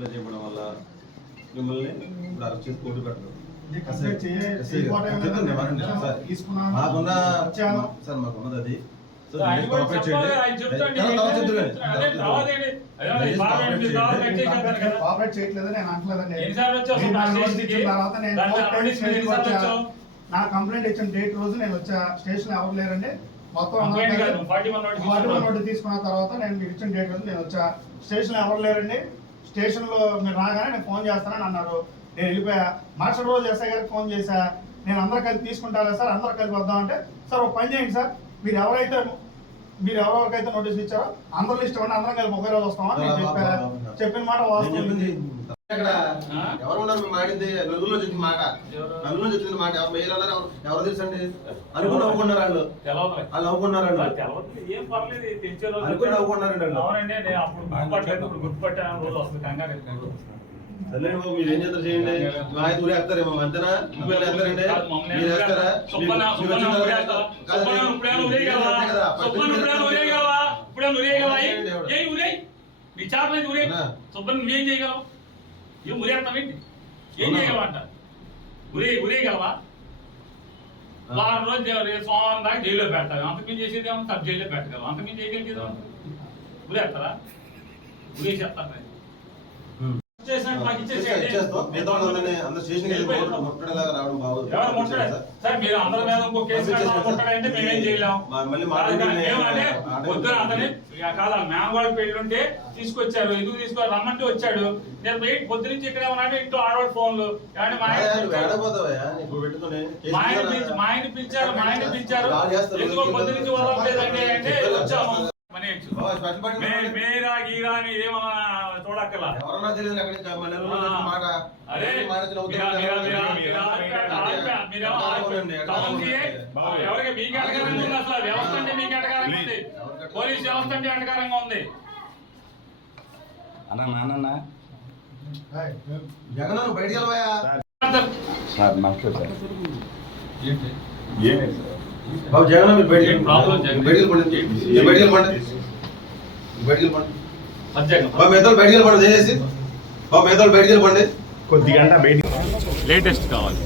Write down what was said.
చేయడం వల్ల మిమ్మల్ని ఇప్పుడు అరెస్ట్ చేసి కోర్టు పెట్టడం మాకున్నది అది నా కంప్లైంట్ ఇచ్చిన డేట్ రోజు నేను వచ్చా స్టేషన్ ఎవరు లేరండి మొత్తం నోటీస్ తీసుకున్న తర్వాత నేను మీకు ఇచ్చిన డేట్ రోజు నేను వచ్చా స్టేషన్ ఎవరు లేరండి స్టేషన్ లో మీరు రాగానే నేను ఫోన్ చేస్తానని అన్నారు. నేను వెళ్ళిపోయా. మరుసటి రోజు ఎస్ఐ గారికి ఫోన్ చేశా. నేను అందరూ కలిపి తీసుకుంటారా సార్, అందరూ కలిపి వద్దాం అంటే సార్ ఒక పని చేయండి సార్, మీరు ఎవరెవరికైతే నోటీస్ ఇచ్చారో అందరూ లిస్ట్ ఇవ్వండి, అందరం కలిపి ఒకే రోజు వస్తామని నేను చెప్పా. చెప్పిన మాట వాస్తవం. ఎవరు ఉన్నారు మేము ఆడింది నలుగురులో చెప్పిన మాట, నలుగురులో చెప్పిన మాట ఎవరు తెలుసండి అనుకుని నవ్వుకున్నారు వాళ్ళు నవ్వుకున్నారు అనుకుని సరే బాబు మీరు ఏం చేస్తారు చేయండి. ఆయన ఊరే వేస్తారేమో అంతేనా మీరు వేస్తారండి, మీరు వేస్తారా? ఏం ఉరేస్తావేంటి? ఏం చేయగలవంట? ఉరేయగలవా? వారం రోజు సోమవారం దాకా జైల్లో పెడతారు. అంతకుమించి చేసేది ఏమో సబ్ జైల్లో పెట్టగలవు. అంతకుమించి చేయగలిగేది ఉరేస్తారా? ఉరేసేస్తారు. సార్ మీరు అందరి మీద ఇంకో కేసు ముట్టడంటే మేమేం చేయలేము. పొద్దున అతని కాదా మేమవాడి పెళ్లి ఉంటే తీసుకొచ్చారు, ఎందుకు తీసుకోవాలి రమ్మంటే వచ్చాడు. నేను పోయి పొద్దు నుంచి ఇక్కడే ఉన్నాడు. ఇంట్లో ఆడవాడు ఫోన్లు మా ఆయన్ని పిలిచారు ఎందుకో పొద్దు నుంచి వదలలేదండి అంటే వచ్చాము. మేరా గీరా అని ఏమన్నా చూడక్కలా ఎవరికి మీకు అడగారంగా ఉంది. అసలు వ్యవస్థ అంటే మీకు అడగారంగా ఉంది. పోలీస్ వ్యవస్థ అంటే అడగారంగా ఉంది. జగన్ బయటికి వెళ్ళవా బాబు? జగన్ మీరు బయటికి చేసి బాబు మేతలు బయటికి వెళ్ళిపోండి. కొద్దిగా లేటెస్ట్ కావాలి.